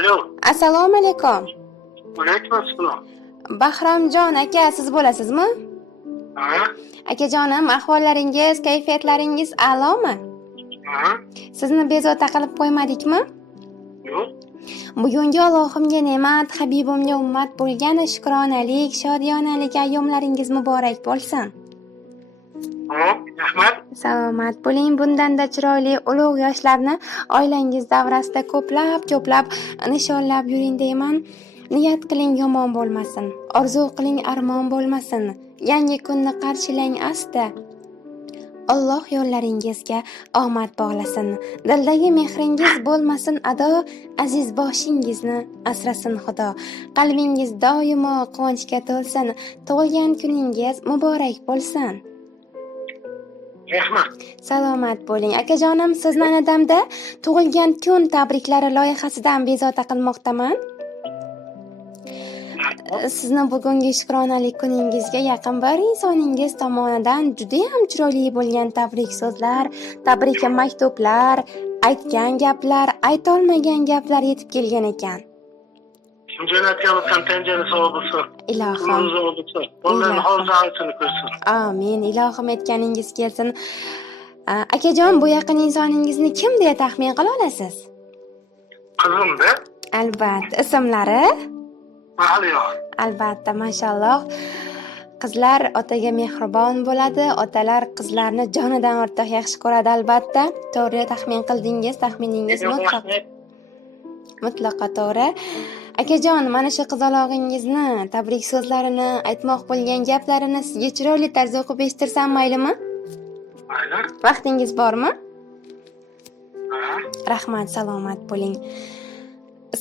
Alo. Assalomu alaykum. Alaykum assalom. Bahromjon aka, siz bo'lasizmi? Ha? Akajonim, ahvollaringiz, kayfiyatlaringiz a'lomi? Ha? Sizni bezovta qilib qo'ymadikmi? Yo'q. Bugungi Allohimga ne'mat, Habibimga ummat bo'lgan shukronalik, shodiyonalik ayyomlaringiz muborak bo'lsin. Hop, rahmat. Salomat bo'ling. Bundanda chiroyli ulug' yoshlarni oilangiz davrasida ko'plab nishonlab yuring deyman. Niyat qiling yomon bo'lmasin. Orzu qiling armon bo'lmasin. Yangi kunni qarshilang asta. Alloh yo'llaringizga omad bog'lasin. Dildagi mehringiz bo'lmasin ado, aziz boshingizni asrasin Xudo. Qalbingiz doimo quvonchga to'lsin. Tug'ilgan kuningiz muborak bo'lsin. Rahmat. Salomat bo'ling. Akajonim, sizni anadamda tug'ilgan kun tabriklari loyihasidan bezovta qilmoqdaman. Sizni bugungi shukronalik kuningizga yaqin bir insoningiz tomonidan juda ham chiroyli bo'lgan tabrik so'zlar, tabrik maktublar, aytgan gaplar, aytolmagan gaplar yetib kelgan ekan. Kim jo'natganimiz ham tanjani savob bo'lsin. Ilohim. Umringiz uzoq bo'lsin. Onlarning hozirligini ko'rsin. Amin. Ilohim aytganingiz kelsin. Akajon, bu yaqin insoningizni kim deya taxmin qila olasiz? Qizimda Albatta, ismlari? Aliyo. Albatta, mashalloh. Qizlar otaga mehribon bo'ladi, otalar qizlarni jonidan ortiq yaxshi ko'radi albatta. To'g'ri taxmin qildingiz, taxminingiz mutlaqo to'g'ri. Akajon, mana shu qizalog'ingizni, tabrik so'zlarini, aytmoq bo'lgan gaplarini sizga chiroyli tarzda o'qib eshitirsam maylimi? Mayli. Vaqtingiz bormi? Ha? Rahmat, salomat bo'ling.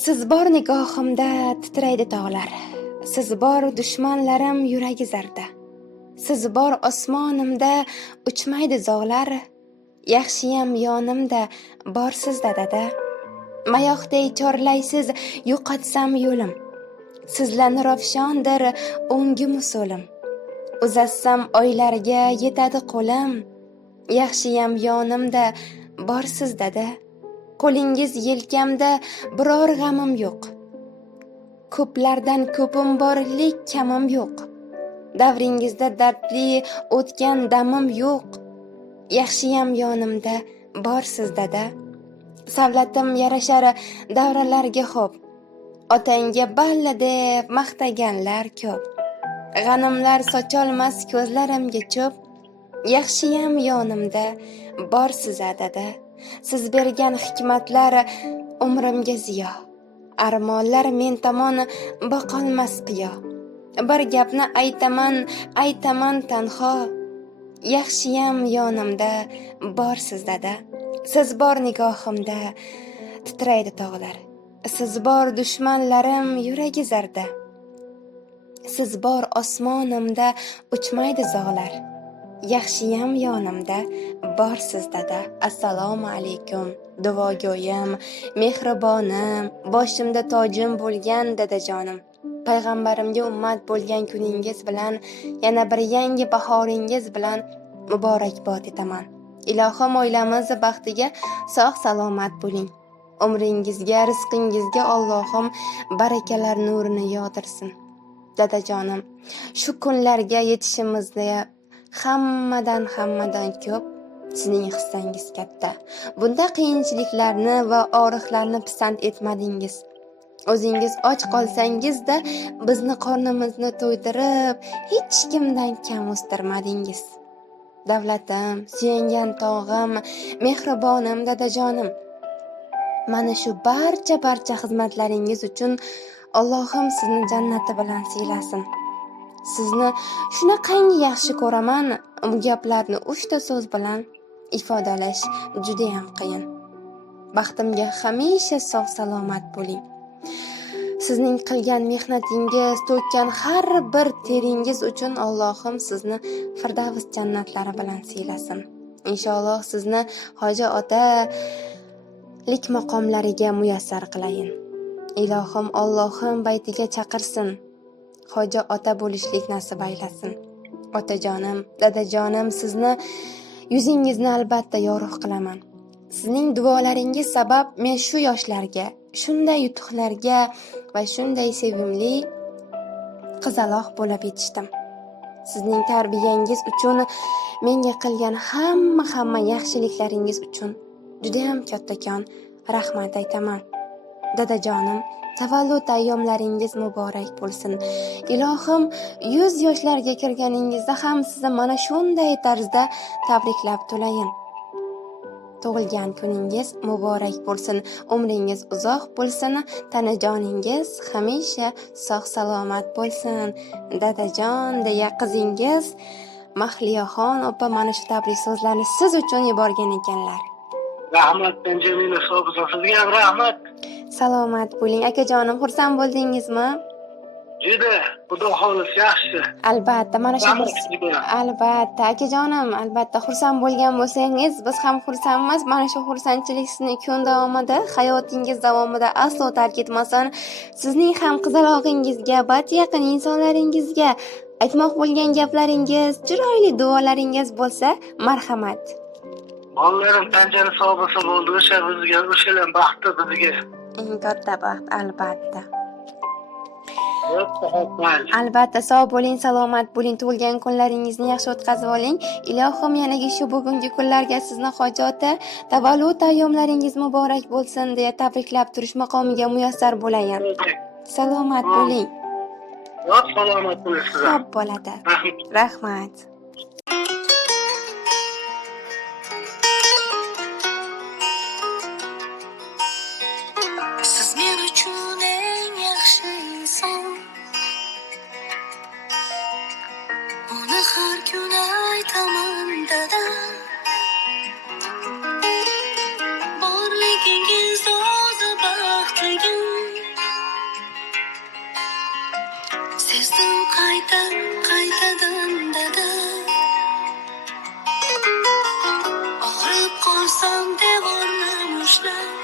Siz bor nigohimda titraydi tog'lar. Siz bor dushmanlarim yuragi zarda. Siz bor osmonimda uchmaydi zog'lar. Yaxshiyam yonimda borsiz dada. Mayoqday chorlaysiz yo'qotsam yo'lim. Sizlarni ravshondir o'ngim usulim. Uzatsam oylarga yetadi qo'lim. Yaxshiyam yonimda borsiz dada. Qo'lingiz yelkamda biror g'amim yo'q. Ko'plardan ko'pim borlik kamim yo'q. Davringizda dardli o'tgan damim yo'q. Yaxshiyam yonimda borsiz dada. Savlatim yarashar davralarga xo'p. Otangga balla deb maqtaganlar ko'p. G'animlar socholmas ko'zlarimga cho'p. Yaxshiyam yonimda borsiz dada. Siz bergan hikmatlar umrimga ziyo. Armonlar men tomon boqolmas qiyo. Bir gapni aytaman tanho. Yaxshiyam yonimda borsiz dada. Siz bor nigohimda titraydi tog'lar. Siz bor dushmanlarim yuragi zarda. Siz bor osmonimda uchmaydi zog'lar. Yaxshiyam yonimda borsiz dada. Assalomu alaykum. Duogo'yim, mehribonim, boshimda tojim bo'lgan dadajonim. Payg'ambarimga ummat bo'lgan kuningiz bilan yana bir yangi bahoringiz bilan muborakbod etaman. Ilohim oilamiz baxtiga sog' salomat bo'ling. Umringizga, rizqingizga Allohim barakalar nurini yog'dirsin. Dadajonim, shu kunlarga yetishimizda hammadan ko'p sizning hissangiz katta. Bunda qiyinchiliklarni va og'riqlarni pisand etmadingiz. O'zingiz och qolsangiz-da bizni qornimizni to'ydirib, hech kimdan kam o'stirmadingiz. Davlatim, suyangan tog'im, mehribonim dadajonim. Mana shu barcha xizmatlaringiz uchun Allohim sizni jannati bilan siylasin. Sizni shunaqangi yaxshi ko'raman, bu gaplarni 3 ta so'z bilan ifodalash juda ham qiyin. Baxtimga hamisha sog' salomat bo'ling. Sizning qilgan mehnatingiz, to'kkan har bir teringiz uchun Allohim sizni Firdavs jannatlari bilan siylasin. Inshaalloh sizni Hoji otalik maqomlariga muyassar qilayin. Ilohim Allohim baytiga chaqirsin. Hoji ota bo'lishlik nasib aylasin. Otajonim, dadajonim, sizni yuzingizni albatta yorug' qilaman. Sizning duolaringiz sabab men shu yoshlarga, shunday yutuqlarga va shunday sevimli qizaloq bo'lib yetishdim. Sizning tarbiyangiz uchun, menga qilgan hamma yaxshiliklaringiz uchun juda ham kattakon rahmat aytaman. Dadajonim, tavallud ayyomlaringiz muborak bo'lsin. Ilohim 100 yoshlarga kirganingizda ham sizni mana shunday tarzda tabriklab to'layin. Tug'ilgan kuningiz muborak bo'lsin. Umringiz uzoq bo'lsin. Tanajoningiz hamisha sog' salomat bo'lsin. Dadajon deya qizingiz Mahliyoxon opa mana shu tabrik so'zlarni siz uchun yuborgan ekanlar. Rahmat Jamila sog' bo'lsin. Sizga ham rahmat. Salomat bo'ling. Akajonim, xursand bo'ldingizmi? Juda, xudo xolis yaxshi. Albatta, mana shu albatta, akajonim, albatta xursand bo'lgan bo'lsangiz, biz ham xursandmiz. Mana shu xursandchilik sizni kun davomida, hayotingiz davomida aslo tark etmasin. Sizning ham qizalog'ingizga, barcha yaqin insonlaringizga aytmoq bo'lgan gaplaringiz, chiroyli duolaringiz bo'lsa, marhamat. Bolalarim tanjani sog' bo'lsa bo'ldi. O'sha bizga, o'shalar baxtli bizga. Eng katta baxt, albatta. Rahmat. Albatta, sog' bo'ling, salomat bo'ling, tug'ilgan kunlaringizni yaxshi o'tkazib oling. Ilohim yanagi shu bugungi kunlarga sizni hojati, tavallud ayyomlaringiz muborak bo'lsin deya tabriklab turish maqomiga muyassar bo'layin. Salomat bo'ling. Salomat bo'lasiz. Xo'p bo'ladi. Rahmat. Siz men uchun eng yaxshi inson. Buni har kun aytaman dada. Borligingiz o'zi baxtligim. Sezdim qaytadan dada. Og'rib qolsam devorni ushlab